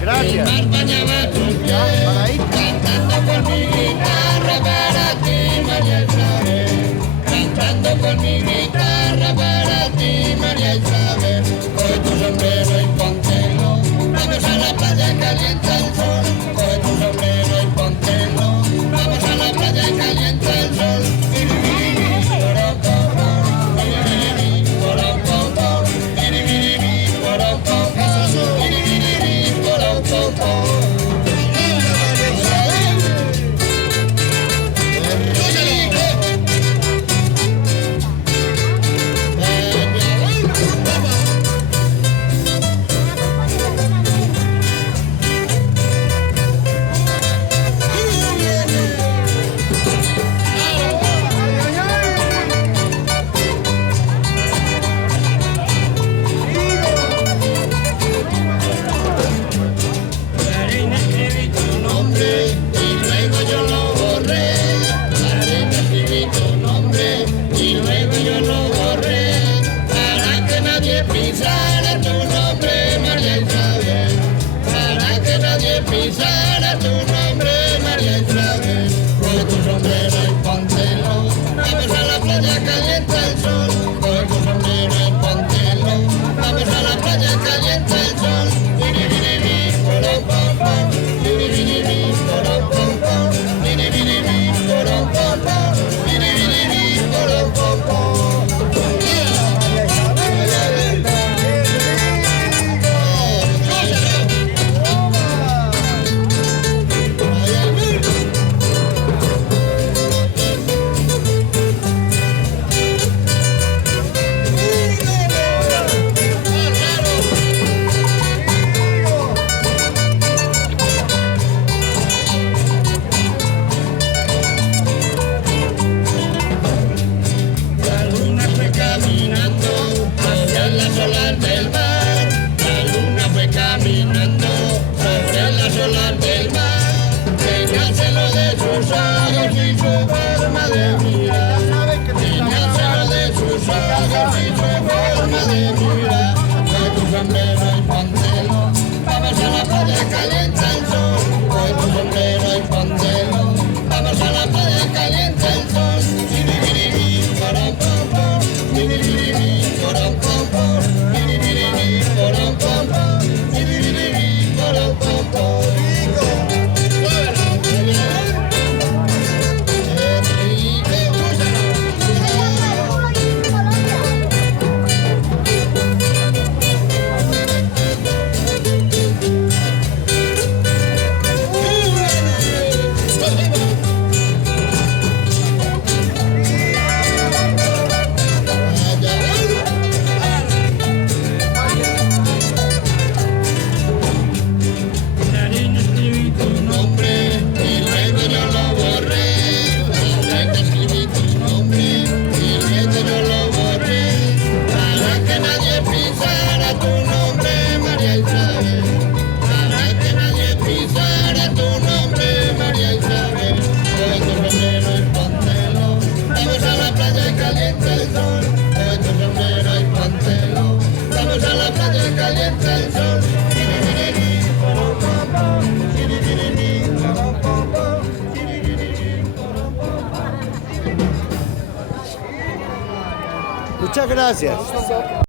Gracias. El mar bañaba tus Ya, pies, para ahí. cantando con mi guitarra para ti, María Isabel. Cantando con mi guitarra para ti, María Isabel. Coge tu sombrero y póntelo, vamos a la playa calienta el sol. Coge tu sombrero y póntelo, vamos a la playa calienta el sol. Pisara tu nombre, María Isabel, para que nadie pisara tu nombre, María Isabel. Coge tu sombrero y póntelo, vamos a la playa calienta el sol. Coge tu sombrero y póntelo, vamos a la playa calienta el sol. Biribiribi, porom pom pom, biribiribi, porom pom pom, biribiribi, porom pom pom, biribiribi, porom pom pom. Del mar, la luna fue caminando sobre las olas del mar, teníaselo de sus ojos y su forma de mirar, teníaselo de sus ojos y su forma de mirar. Coge tu sombrero y póntelo, vamos a la playa calienta el sol. Coge tu sombrero y póntelo, vamos a la playa calienta el sol. Biribiribi, porom pom pom, biribiribi, porom pom pom. Muchas gracias.